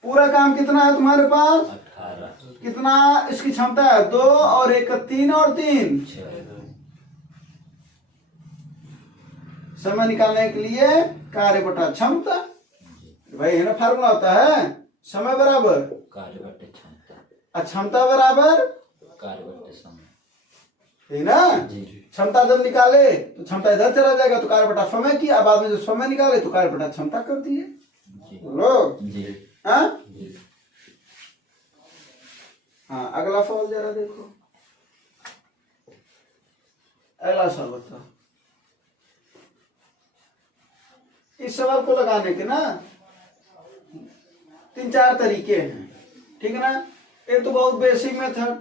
पूरा काम कितना है तुम्हारे पास? 18। कितना इसकी क्षमता है? 2 और 1 3 और 3। 6। समय निकालने के लिए कार्य बटा क्षमता, भाई है ना, फार्मूला होता है समय बराबर कार्य बटे क्षमता, और क्षमता बराबर कार्य बटे समय, है ना। क्षमता जब निकाले तो क्षमता इधर चला जाएगा तो कार्य बटा समय की, अब बाद में जो समय निकाले तो कार्य बटा क्षमता कर दिए। बोलो हाँ। हाँ, अगला सवाल जरा देखो। अगला सवाल बताओ। इस सवाल को लगाने के ना 3-4 तरीके हैं, ठीक है ना। एक तो बहुत बेसिक मेथड,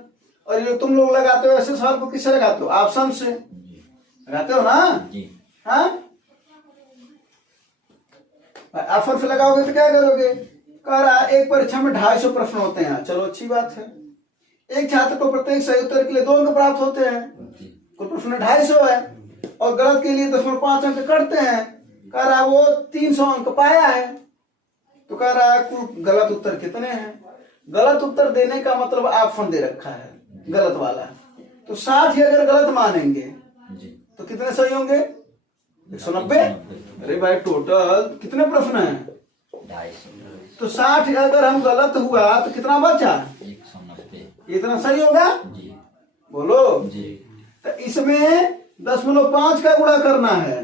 और ये तुम लोग लगाते हो ऐसे सवाल को किससे लगाते हो? ऑप्शन से लगाते हो ना। हाँ, ऑप्शन से लगाओगे तो क्या करोगे? कह रहा एक परीक्षा में 250 प्रश्न होते हैं, चलो अच्छी बात है। एक छात्र को प्रत्येक सही उत्तर के लिए 2 अंक प्राप्त होते हैं। कोई प्रश्न 250 है और गलत के लिए 0.5 अंक कटते हैं। कह रहा वो 300 अंक पाया है, तो कह रहा है कुल गलत उत्तर कितने हैं? गलत उत्तर देने का मतलब ऑप्शन दे रखा है गलत वाला, तो 60 ही अगर गलत मानेंगे तो कितने सही होंगे? 190। अरे भाई टोटल कितने प्रश्न हैं? 250। तो 60 अगर हम गलत हुआ तो कितना बचा? 190। इतना सही होगा? बोलो। तो इसमें 0.5 का गुणा करना है,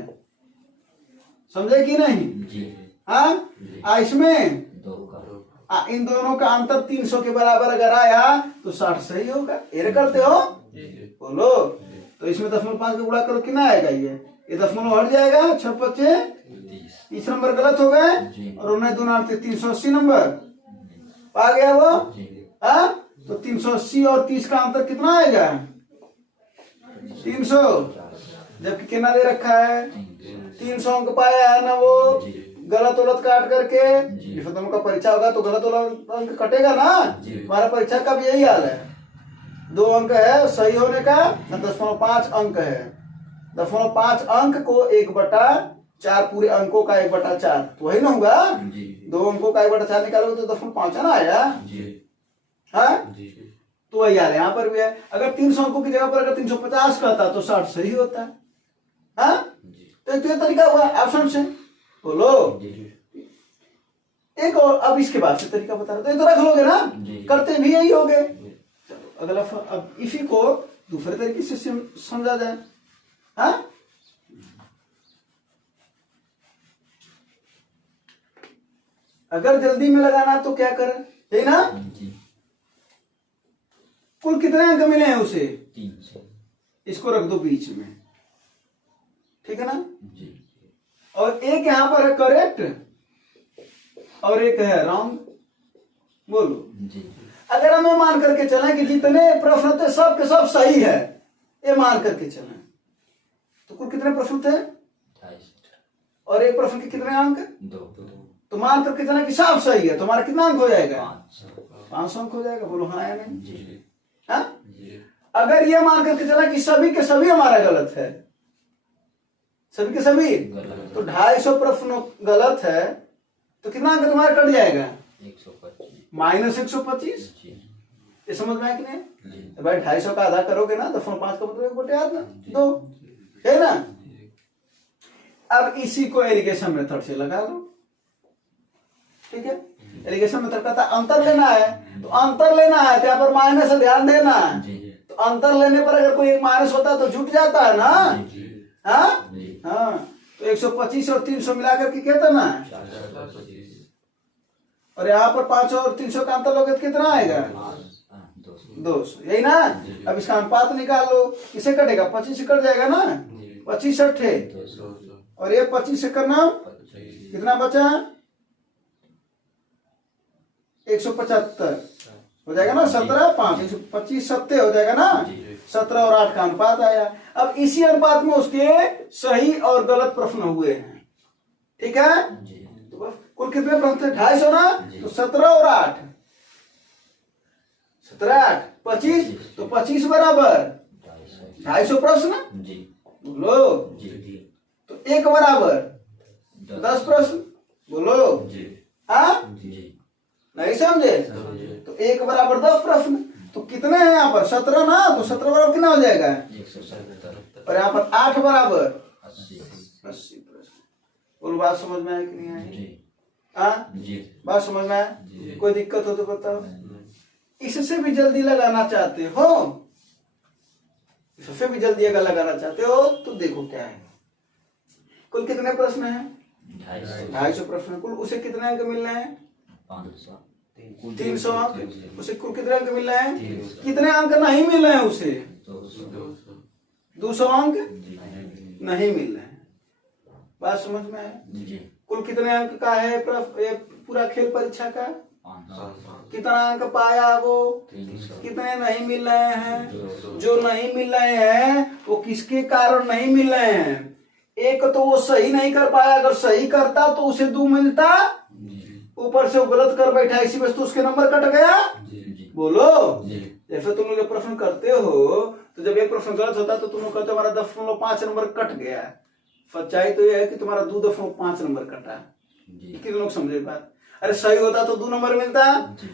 समझे कि नहीं? हाँ, इसमें 2 का इन दोनों का अंतर 300 के बराबर अगर आया तो 60 सही होगा। ये करते हो? बोलो। तो इसमें 0.5 का गुणा करो, कितना आएगा? ये 0 हट जाएगा, 6×5 30 नंबर गलत हो गए, और उन्हें 2 380 नंबर आ गया वो। हाँ, तो 380 और 30 का अंतर कितना आएगा? 300। जबकि कितना दे रखा है? 300 अंक पाया है ना वो, गलत उलट काट करके। जैसे तुमका परीक्षा होगा तो गलत उलट अंक कटेगा ना। हमारा परीक्षा का भी यही हाल है, 2 अंक है सही होने का, 0.5 अंक है। 0.5 अंक को 1/4 पूरे अंकों का 1/4, तो वही ना होगा। 2 अंकों का 1/4 निकालोगे तो 0.5 ना आया। हाँ, तो वही हाल है यहाँ पर भी है। अगर 300 अंकों की जगह पर अगर 350 का था तो 60 सही होता है। हाँ, तो ये तरीका हुआ ऑप्शन से। बोलो। एक और अब इसके बाद से तरीका बता रहा, तो ये तो रख लोगे ना, करते भी यही होगे। अगला अब इसी को दूसरे तरीके से समझा जाए। हाँ, अगर जल्दी में लगाना तो क्या करें, है ना। कुल कितने अंक मिले हैं उसे? 300। इसको रख दो बीच में, ठीक है ना। और एक यहां पर है करेक्ट और एक है रॉन्ग। बोलो। अगर हमें मान करके चले कि जितने प्रश्न थे सब के सब सही है, ये मान करके चले, तो कुल कितने प्रश्न थे? 250। और एक प्रश्न के कितने अंक? 2। तो मान करके चले कि सब सही है, तुम्हारा कितना अंक हो जाएगा? 500 अंक हो जाएगा। बोलो हाँ या नहीं? हाँ? अगर ये मान करके चला कि सभी के सभी हमारा गलत है, सभी के सभी, तो 250 प्रश्न गलत है, तो कितना अंक तुम्हारा कट जाएगा? 125 माइनस 125। जी ये समझ में आया कि नहीं? जी तो भाई 250 का आधा करोगे ना, 5 का मतलब 1/8 ना, 2 है ना। अब इसी को एलिगेशन मेथड से लगा लो, ठीक है। एलिगेशन मेथड का था अंतर लेना है, तो अंतर लेना है तो यहाँ पर माइनस है, ध्यान देना। जी तो अंतर लेने पर अगर कोई एक माइनस होता है तो जुट जाता है ना। हाँ जी हाँ, तो 125 और 300 मिलाकर के कहता ना, 425 और यहाँ पर 5 और 300 का अंतर लोगे तो कितना आएगा? 200, यही ना। अब इसका अनुपात निकाल लो, किसे कटेगा? 25 से कट जाएगा ना, 25 अट्ठे, और ये 25 से करना कितना बचा? 175 हो जाएगा ना, 17 5 125 70 हो जाएगा ना, 17 और 8 का अनुपात आया। अब इसी अनुपात में उसके सही और गलत प्रश्न हुए हैं, ठीक है। तो बस कुल कितने प्रश्न थे? 250 ना, तो 17 और 8 17 8 25, तो 25 बराबर 250 प्रश्न जी बोलो। जी तो 1 बराबर 10 प्रश्न बोलो। हाँ जी नहीं समझे? तो 1 बराबर 10 प्रश्न, तो कितने हैं यहाँ पर? 17 ना, तो 17 बराबर कितना हो जाएगा? 170 और यहाँ पर 8 बराबर 80 80 प्रश्न। बोलो, बात समझ में आया कि नहीं आई? जी हाँ जी बात समझ में आया? कोई दिक्कत हो तो बताओ। इससे भी जल्दी लगाना चाहते हो, इससे भी जल्दी अगर लगाना चाहते हो तो देखो क्या है। कुल कितने प्रश्न हैं? 250 प्रश्न। कुल उसे कितने अंक मिलने हैं? 500 300 अंक। उसे कुल कितने अंक मिल रहे हैं? कितने अंक नहीं मिल रहे हैं उसे? 200 अंक नहीं मिल रहे हैं। बात समझ में आया? जी कुल कितने अंक का है ये पूरा खेल परीक्षा का? 500 कितना अंक पाया वो? 300 कितने नहीं मिल रहे हैं? जो नहीं मिल रहे हैं वो किसके कारण नहीं मिल रहे हैं? एक तो वो सही नहीं कर पाया, अगर सही करता तो उसे 2 मिलता, ऊपर से वो गलत कर बैठा, इसी वजह से उसके नंबर कट गया। बोलो, जैसे तुम लोग प्रश्न करते हो तो जब एक प्रश्न गलत होता तो तुम लोग कहते हो हमारा 0.5 नंबर कट गया। सच्चाई तो यह है कि तुम्हारा 2.5 नंबर कटा। कितने लोग समझे बात? अरे सही होता तो 2 नंबर मिलता,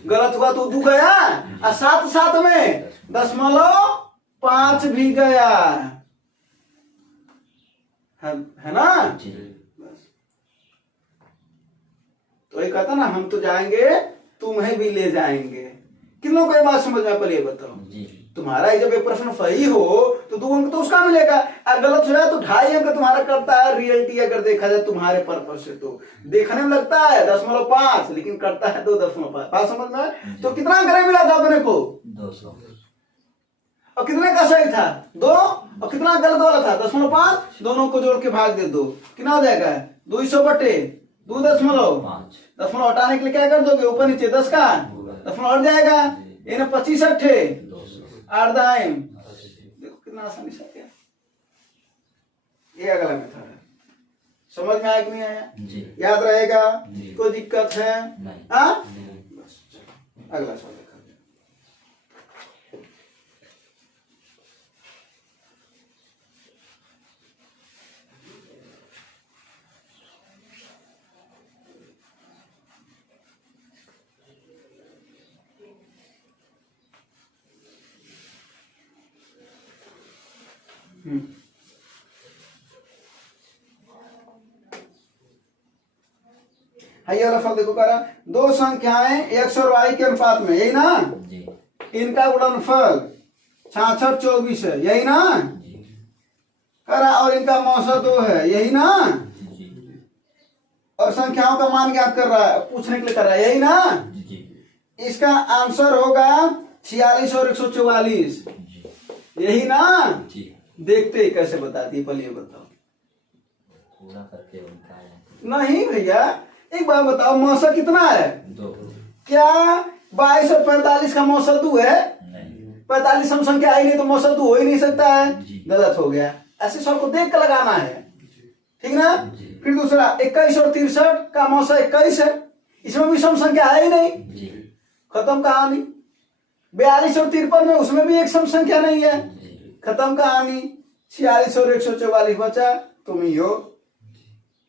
गलत हुआ तो 2 गया, और साथ साथ में 0.5 भी गया, है ना। तो ये कहता ना, हम तो जाएंगे तुम्हें भी ले जाएंगे। किन लोगों को ये बात समझ में? पहले ये बताओ। तुम्हारा जब एक प्रश्न सही हो तो 2 अंक तो उसका मिलेगा, और गलत हो जाए तो 2.5 अंक तुम्हारा करता है। रियलिटी अगर देखा जाए तुम्हारे पर्पस से तो देखने में लगता है 0.5, लेकिन करता है 2.5। बात समझ में? तो कितना अंक नहीं मिला था अपने को? 200। और कितने का सही था? 2, और कितना गलत वाला था? 0.5। दोनों को जोड़ के भाग दे दो, कितना हो जाएगा? 200 बटे 2.5। 0 हटाने के लिए क्या कर दोगे? ऊपर नीचे 10 का 0 हट जाएगा, इन्हें 25 अट्ठे 8 दाएं। देखो कितना आसानी से किया। ये अगला मेथड है। समझ में आया कि नहीं आया? याद रहेगा? कोई दिक्कत है? हाँ, अगला सवाल देखा। ये वाला फल देखो, करा 2 संख्याएं x और y के अनुपात में, यही ना। इनका गुणनफल 66 24 है, यही ना। करा और इनका मौसा 2 है, यही ना। और संख्याओं का मान ज्ञात कर रहा है, पूछने के लिए कर रहा है, यही ना। इसका आंसर होगा 46 और 144, यही ना। देखते ही कैसे बताती है, पहले बताओ। पूरा करके बताया नहीं भैया, एक बार बताओ, मौसा कितना है? 2। क्या 22 और 45 का मौसा 2 है? 45 सम संख्या आई नहीं तो मौसा 2 हो ही नहीं सकता है, गलत हो गया। ऐसे सब को देख कर लगाना है, ठीक ना। फिर दूसरा 21 और 63 का मौसा 21 है, इसमें भी सम संख्या है ही नहीं, खत्म कहानी। 42 और 53 में, उसमें भी एक सम संख्या नहीं है, खत्म कहानी। 46 और 144 बचा, तुम ही हो,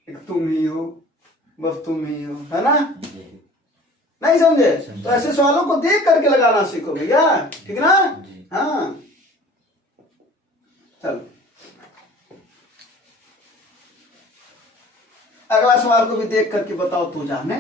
एक तुम ही हो। बस तुम ही हो, है ना? जी नहीं समझे? तो ऐसे सवालों को देख करके लगाना सीखो भैया, ठीक ना? जी हाँ चलो अगला सवाल को भी देख करके बताओ तू जाने।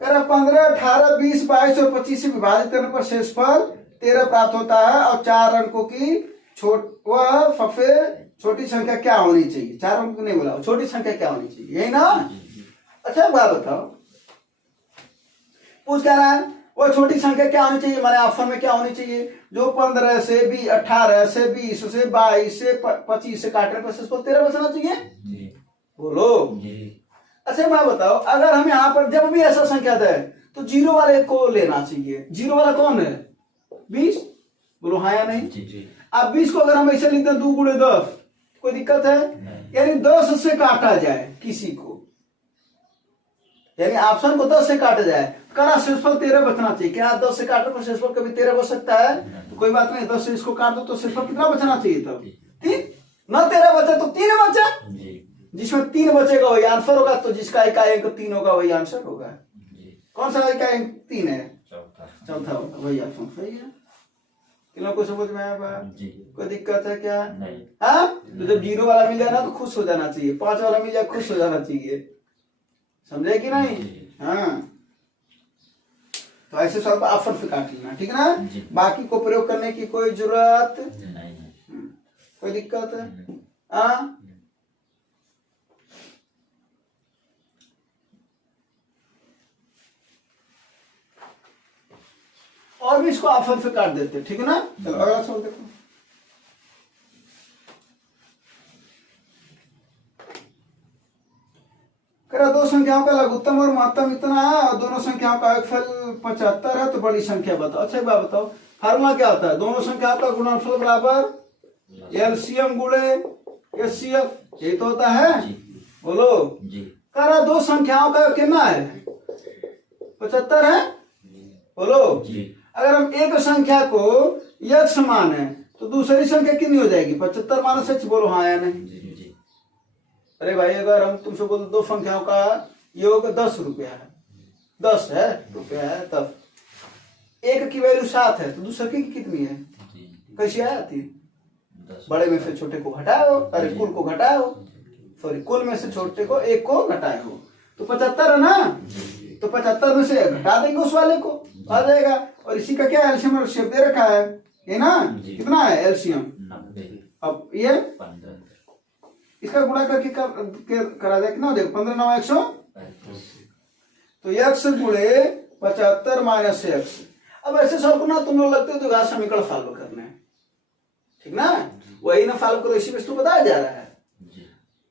कह रहा 15, 18, 20, 22 और 25 से विभाजित करने पर शेषफल 13 प्राप्त होता है और 4 अंकों की वह फफे छोटी संख्या क्या होनी चाहिए? 4 अंक नहीं बोला, छोटी संख्या क्या होनी चाहिए, यही ना? अच्छा बात बताओ, पूछ कह रहा है वो छोटी संख्या क्या होनी चाहिए, माने ऑप्शन में क्या होनी चाहिए? जो 15 से 20, 18 से 20 से 22 से 25 से काटने पर शेषफल 13 बचना चाहिए। जी बोलो। जी अच्छा मैं बताओ, अगर हम यहाँ पर जब भी ऐसा संख्या दे तो जीरो वाले को लेना चाहिए। जीरो वाला कौन है? 20। बोलो हाँ या नहीं? जी जी अब 20 को अगर हम ऐसे लिखते हैं 2 गुणे 10, कोई दिक्कत है? यानी 10 से काटा जाए किसी को, यानी ऑप्शन को 10 से काटा जाए, करा शेषफल 13 बचना चाहिए। क्या 10 से काटने पर शेषफल कभी 13 बच सकता है? तो कोई बात नहीं, 10 से इसको काट दो तो शेषफल कितना बचना चाहिए तब? 3 न 13 बचा तो 3 बचा, जी जिसमें 3 बचेगा वही आंसर होगा। तो जिसका इकाई अंक 3 होगा वही आंसर होगा। जी कौन सा इकाई अंक 3 है? चौथा होगा, वही ऑप्शन सही है। इन लोगों को समझ में आया बात? जी कोई दिक्कत है क्या? नहीं हाँ, तो जब 0 वाला मिल जाए ना तो खुश हो जाना चाहिए, 5 वाला मिल जाए खुश हो जाना चाहिए, समझे कि नहीं? हाँ तो ऐसे सब ऑप्शन से काट लेना, ठीक ना? बाकी को प्रयोग करने की कोई जरूरत नहीं कोई दिक्कत है? हाँ और भी इसको ऑप्शन से काट देते, ठीक है ना? चलो अगला सवाल देखो। करा दो संख्याओं का लघुत्तम और महत्तम इतना है और दोनों संख्याओं का योगफल 75 है तो बड़ी संख्या बताओ। अच्छा एक बात बताओ, फार्मूला क्या होता है? दोनों संख्याओं का गुणनफल बराबर एलसीएम गुणे एचसीएफ, यही तो होता है। बोलो। जी करा दो संख्याओं का कितना है? 75 है। बोलो। जी अगर हम एक संख्या को यक्ष माने तो दूसरी संख्या कितनी हो जाएगी? 75 माइनस x। बोलो हाँ या नहीं? जी जी अरे भाई अगर हम तुमसे बोल दो संख्याओं का योग 10 रुपया है, 10 है रुपया है, तब एक की वैल्यू 7 है तो दूसरे की कितनी है? कैसी आती? बड़े में से छोटे को घटाओ, अरे कुल को घटाओ, सॉरी कुल में से छोटे को एक को घटाए हो तो 75 है ना? तो 75 में से घटा देंगे उस वाले को, आ जाएगा। और इसी का क्या एलसीएम और शेप दे रखा है, ये ना? कितना है एलसीएम? 90। अब ये 15 इसका गुणा करके करा जाए कितना हो जाएगा? 15 9 135। तो x गुणे 75 माइनस x। अब ऐसे सॉल्व करना, तुम लोग लगते हो तो घात समीकरण सॉल्व करना है, ठीक ना? वही ना सॉल्व करो, इसी में तो बताया जा रहा है।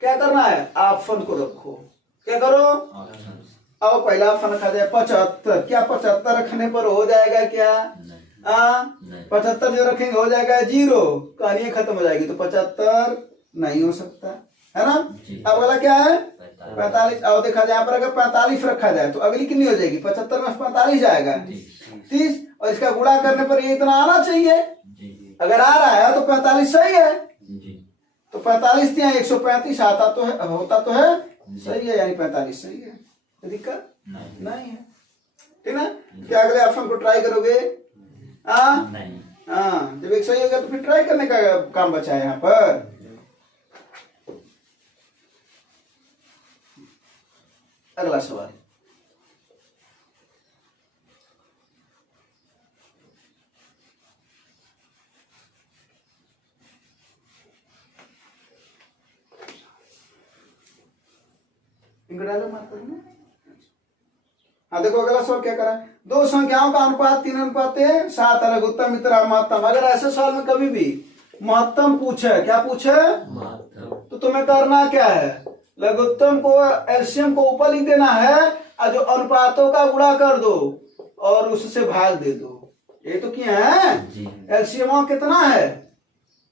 क्या करना है? ऑप्शन को रखो, क्या करो? अब पहला ऑप्शन रखा जाए 75। क्या 75 रखने पर हो जाएगा क्या? 75 जो रखेंगे हो जाएगा 0, कहानी खत्म हो जाएगी। तो 75 नहीं हो सकता, है ना? अब वाला क्या है? 45। अब देखा जाए पर अगर 45 रखा जाए तो अगली कितनी हो जाएगी? 75 में 45 जाएगा 30, और इसका गुणा करने पर ये इतना आना चाहिए। अगर आ रहा है तो 45 सही है, तो 45 यहाँ 135 आता तो है, होता तो है सही है, यानी 45 सही है। दिक्कत नहीं है, ठीक ना? क्या अगले ऑप्शन को ट्राई करोगे? हाँ जब एक सही होगा तो फिर ट्राई करने का काम बचा है यहाँ पर। अगला सवाल, इनको डालो मार्कर में। हाँ देखो अगला सवाल क्या करा? दो संख्याओं का अनुपात 3:7 है, लघुत्तम इतना महत्तम। अगर ऐसे सवाल में कभी भी महत्तम पूछे, क्या पूछे? तो तुम्हें करना क्या है? लघुत्तम को एलसीएम को ऊपर लिख देना है और जो अनुपातों का गुणा कर दो और उससे भाग दे दो। ये तो क्या है? एलसीएम कितना है?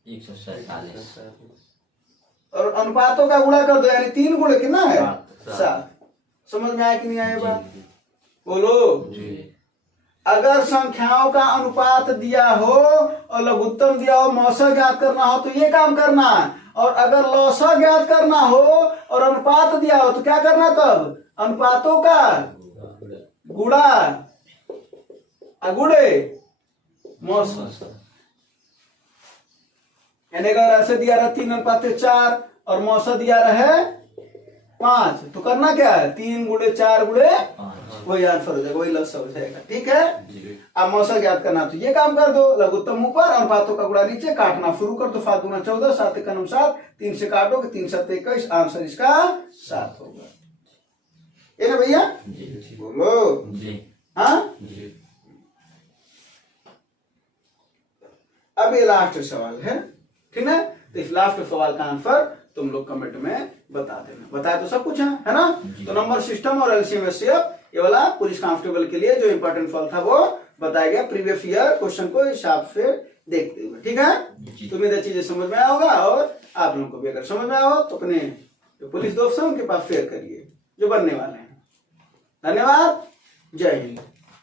147 और अनुपातों का गुणा कर दो, यानी 3 गुणे कितना है? 7। समझ में आया कि नहीं आया बात? बोलो। अगर संख्याओं का अनुपात दिया हो और लघुत्तम दिया हो, मौसा ज्ञात करना हो तो ये काम करना है। और अगर लौसा ज्ञात करना हो और अनुपात दिया हो तो क्या करना, तब अनुपातों का गुणा अगुड़े मौसा। यानी अगर ऐसे दिया रहा 3:4 और मौसा दिया रहे 5 तो करना क्या है, 3 गुणे 4 गुणे वही आंसर हो जाएगा, वही लसा हो जाएगा। ठीक है, अब मौसा ज्ञात करना तो ये काम कर दो, लघुत्तम ऊपर और अनुपातों का गुणा नीचे, काटना शुरू कर दो। 7 गुना 14, 7 एक 7, 3 से काटोगे 3 7 21, आंसर इसका 7 होगा। ये ना भैया, बोलो हाँ। अब ये लास्ट सवाल है, ठीक है। तो इस लास्ट सवाल का आंसर तुम लोग कमेंट में बता देना। बताया तो सब कुछ है ना। तो नंबर सिस्टम और एलसीएम एचसीएफ ये वाला पुलिस कांस्टेबल के लिए जो इंपॉर्टेंट सवाल था वो बताया गया प्रीवियस ईयर क्वेश्चन को हिसाब से देखते हुए। ठीक है, तो उम्मीद है चीजें समझ में आया होगा, और आप लोगों को भी अगर समझ में आया हो तो अपने जो पुलिस दोस्त हैं उनके पास शेयर करिए जो बनने वाले हैं। धन्यवाद, जय हिंद।